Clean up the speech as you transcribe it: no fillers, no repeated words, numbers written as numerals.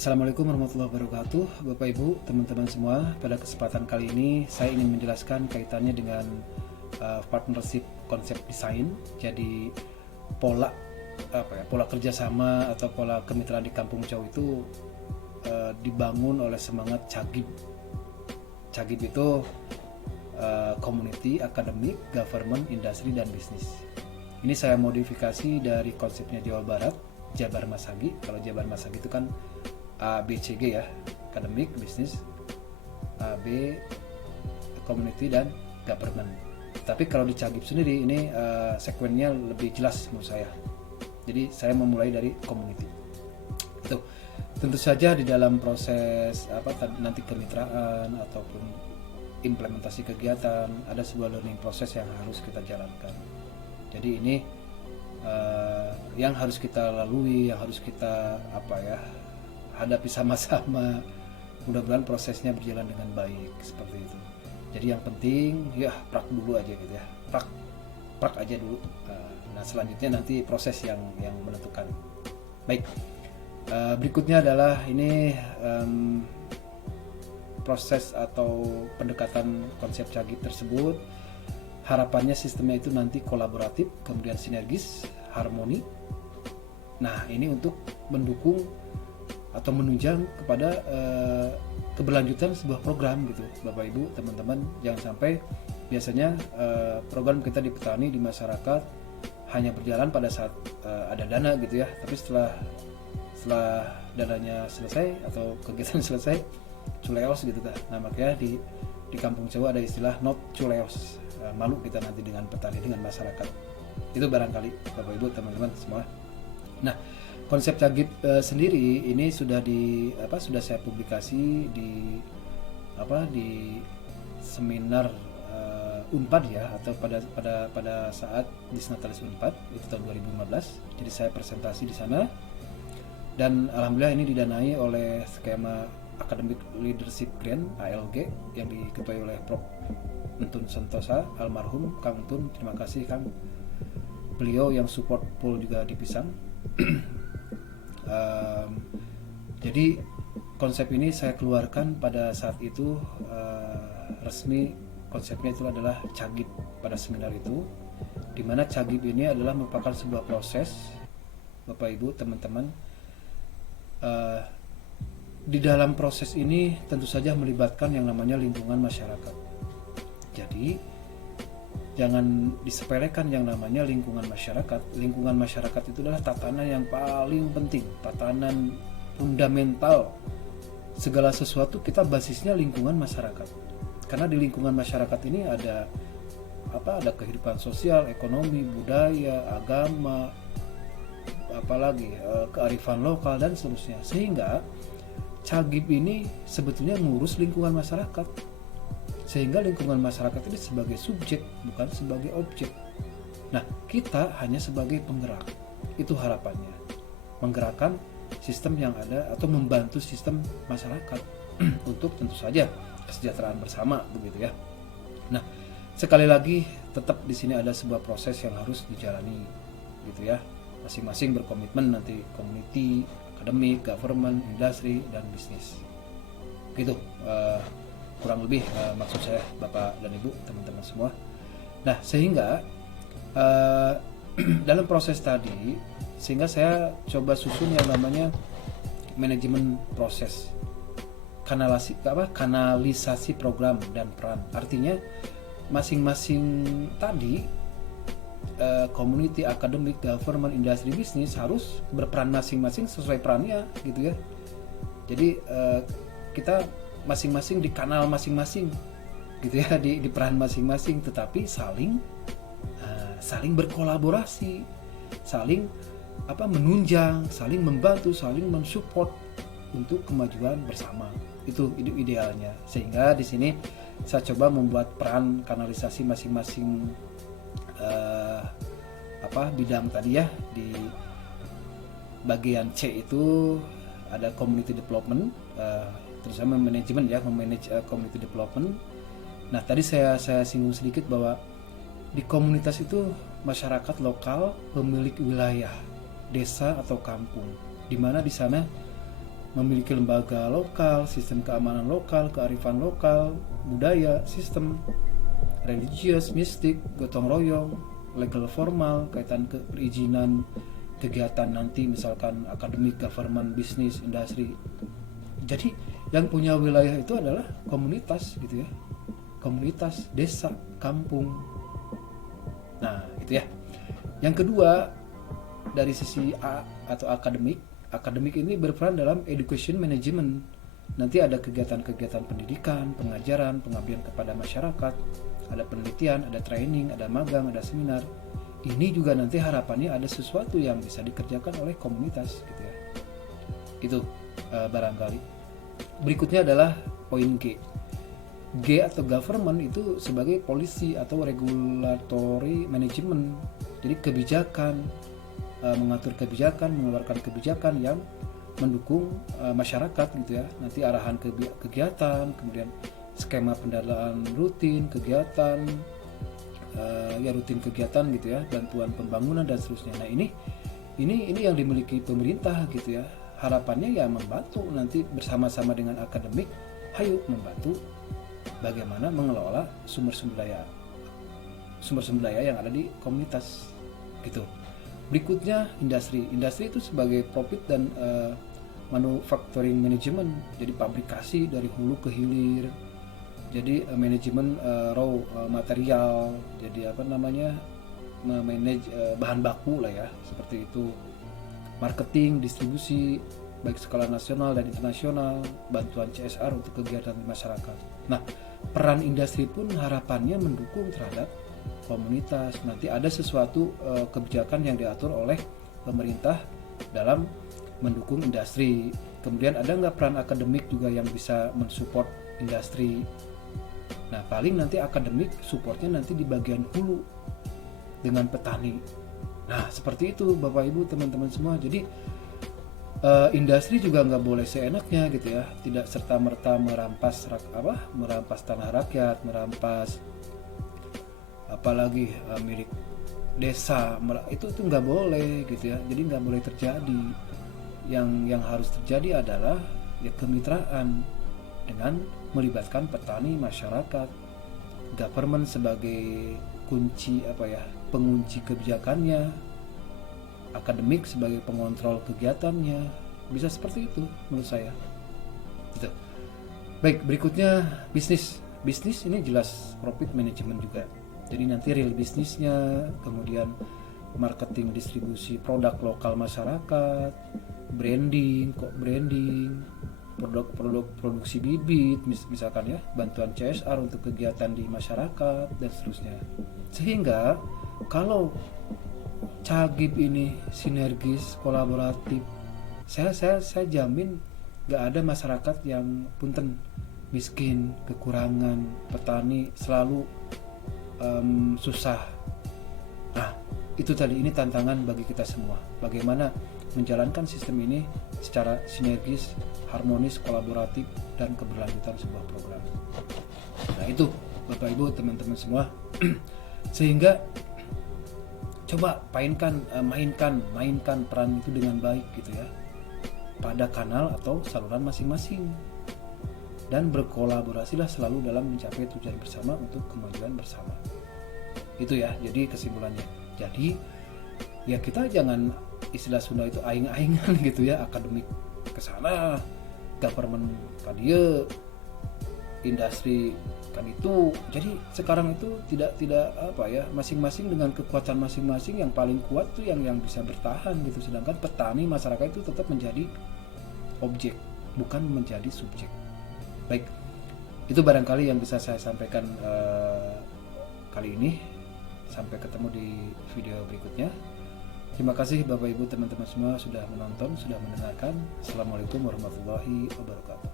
Assalamualaikum warahmatullahi wabarakatuh, Bapak Ibu, teman-teman semua. Pada kesempatan kali ini saya ingin menjelaskan kaitannya dengan partnership konsep desain. Jadi pola kerjasama atau pola kemitraan di Kampung Chow itu dibangun oleh semangat CAGIP. CAGIP itu community, academic, government, industri, dan bisnis. Ini saya modifikasi dari konsepnya Jawa Barat, Jabar Masagi. Kalau Jabar Masagi itu kan ABCG ya, academic, bisnis, AB, community, dan government. Tapi kalau di CAGIP sendiri ini sekuennya lebih jelas menurut saya. Jadi saya memulai dari community. Itu tentu saja di dalam proses nanti kemitraan ataupun implementasi kegiatan ada sebuah learning proses yang harus kita jalankan. Jadi ini yang harus kita lalui, yang harus kita hadapi sama-sama. Mudah-mudahan prosesnya berjalan dengan baik seperti itu. Jadi yang penting ya prak dulu aja gitu ya, prak aja dulu. Nah selanjutnya nanti proses yang menentukan. Baik, berikutnya adalah ini proses atau pendekatan konsep CAGIP tersebut. Harapannya sistemnya itu nanti kolaboratif, kemudian sinergis, harmoni. Nah ini untuk mendukung atau menunjang kepada keberlanjutan sebuah program gitu, Bapak Ibu, teman-teman. Jangan sampai biasanya program kita di petani, di masyarakat hanya berjalan pada saat ada dana gitu ya, tapi setelah dananya selesai atau kegiatan selesai, culeos gitu kan. Nah makanya di Kampung Chow ada istilah not culeos, malu kita nanti dengan petani, dengan masyarakat. Itu barangkali Bapak Ibu, teman-teman semua. Nah konsep CAGIP sendiri ini sudah saya publikasi di seminar Unpad ya, atau pada saat Disnatalis Unpad itu tahun 2015. Jadi saya presentasi di sana dan alhamdulillah ini didanai oleh skema Academic Leadership Grant ALG yang diketuai oleh Prof. Untun Sentosa almarhum Kang Untun. Terima kasih Kang. Beliau yang support pool juga di Pisang. Jadi konsep ini saya keluarkan pada saat itu resmi. Konsepnya itu adalah CAGIP pada seminar itu, dimana CAGIP ini adalah merupakan sebuah proses, Bapak Ibu, teman-teman. Di dalam proses ini tentu saja melibatkan yang namanya lingkungan masyarakat. Jadi jangan disepelekan yang namanya lingkungan masyarakat. Lingkungan masyarakat itu adalah tatanan yang paling penting, tatanan fundamental. Segala sesuatu kita basisnya lingkungan masyarakat. Karena di lingkungan masyarakat ini ada kehidupan sosial, ekonomi, budaya, agama, apalagi kearifan lokal dan seterusnya. Sehingga CAGIP ini sebetulnya ngurus lingkungan masyarakat. Sehingga lingkungan masyarakat ini sebagai subjek, bukan sebagai objek. Nah, kita hanya sebagai penggerak. Itu harapannya. Menggerakkan sistem yang ada atau membantu sistem masyarakat untuk tentu saja kesejahteraan bersama begitu ya. Nah, sekali lagi tetap di sini ada sebuah proses yang harus dijalani gitu ya. Masing-masing berkomitmen nanti community, academic, government, industri, dan bisnis. Gitu. Kurang lebih maksud saya Bapak dan Ibu, teman-teman semua. Nah sehingga dalam proses tadi, sehingga saya coba susun yang namanya manajemen proses, kanalisasi program dan peran. Artinya masing-masing tadi community, academic, government, industri, bisnis harus berperan masing-masing sesuai perannya gitu ya. Jadi kita masing-masing di kanal masing-masing gitu ya, di peran masing-masing, tetapi saling berkolaborasi, saling menunjang, saling membantu, saling mensupport untuk kemajuan bersama. Itu idealnya. Sehingga di sini saya coba membuat peran kanalisasi masing-masing bidang tadi ya. Di bagian C itu ada community development, terutama manajemen ya, memanage community development. Nah tadi saya singgung sedikit bahwa di komunitas itu masyarakat lokal pemilik wilayah, desa atau kampung, di mana di sana memiliki lembaga lokal, sistem keamanan lokal, kearifan lokal, budaya, sistem religius, mistik, gotong royong, legal formal, kaitan ke perizinan kegiatan nanti misalkan akademik, government, bisnis, industri. Jadi yang punya wilayah itu adalah komunitas gitu ya, komunitas, desa, kampung. Nah itu ya. Yang kedua, dari sisi A atau akademik ini berperan dalam education management. Nanti ada kegiatan-kegiatan pendidikan, pengajaran, pengabdian kepada masyarakat, ada penelitian, ada training, ada magang, ada seminar. Ini juga nanti harapannya ada sesuatu yang bisa dikerjakan oleh komunitas gitu ya. Itu barangkali. Berikutnya adalah poin G. G atau government itu sebagai polisi atau regulatory management. Jadi kebijakan, mengatur kebijakan, mengeluarkan kebijakan yang mendukung masyarakat gitu ya. Nanti arahan kegiatan, kemudian skema pendanaan rutin, kegiatan rutin kegiatan gitu ya, bantuan pembangunan dan seterusnya. Nah ini yang dimiliki pemerintah gitu ya. Harapannya ya membantu nanti bersama-sama dengan akademik, hayu membantu bagaimana mengelola sumber-sumber daya yang ada di komunitas gitu. Berikutnya industri itu sebagai profit dan manufacturing management, jadi pabrikasi dari hulu ke hilir, jadi manajemen raw material, jadi memanage bahan baku lah ya, seperti itu. Marketing, distribusi baik skala nasional dan internasional, bantuan CSR untuk kegiatan masyarakat. Nah, peran industri pun harapannya mendukung terhadap komunitas. Nanti ada sesuatu kebijakan yang diatur oleh pemerintah dalam mendukung industri. Kemudian ada nggak peran akademik juga yang bisa mensupport industri. Nah, paling nanti akademik supportnya nanti di bagian hulu dengan petani. Nah, seperti itu Bapak Ibu teman-teman semua. Jadi industri juga nggak boleh seenaknya gitu ya, tidak serta-merta merampas tanah rakyat, merampas apalagi milik desa, itu nggak boleh gitu ya. Jadi nggak boleh terjadi. Yang harus terjadi adalah ya kemitraan dengan melibatkan petani, masyarakat, government sebagai kunci pengunci kebijakannya, akademik sebagai pengontrol kegiatannya. Bisa seperti itu menurut saya gitu. Baik, berikutnya bisnis ini jelas profit management juga. Jadi nanti real bisnisnya, kemudian marketing, distribusi produk lokal masyarakat, branding, produk produksi bibit misalkan ya, bantuan CSR untuk kegiatan di masyarakat dan seterusnya. Sehingga kalau Cagib ini sinergis, kolaboratif, saya jamin gak ada masyarakat yang punten miskin, kekurangan, petani selalu susah. Nah, itu tadi, ini tantangan bagi kita semua. Bagaimana menjalankan sistem ini secara sinergis, harmonis, kolaboratif, dan keberlanjutan sebuah program. Nah itu Bapak Ibu teman-teman semua. Sehingga coba mainkan peran itu dengan baik gitu ya, pada kanal atau saluran masing-masing, dan berkolaborasilah selalu dalam mencapai tujuan bersama untuk kemajuan bersama. Itu ya, jadi kesimpulannya. Jadi ya kita jangan, istilah Sunda itu aing-aingan gitu ya, akademik kesana, government kadia, industri kan itu. Jadi sekarang itu tidak masing-masing dengan kekuatan masing-masing, yang paling kuat tuh yang bisa bertahan gitu, sedangkan petani, masyarakat itu tetap menjadi objek, bukan menjadi subjek. Baik, itu barangkali yang bisa saya sampaikan kali ini. Sampai ketemu di video berikutnya. Terima kasih Bapak Ibu teman-teman semua sudah menonton, sudah mendengarkan. Assalamualaikum warahmatullahi wabarakatuh.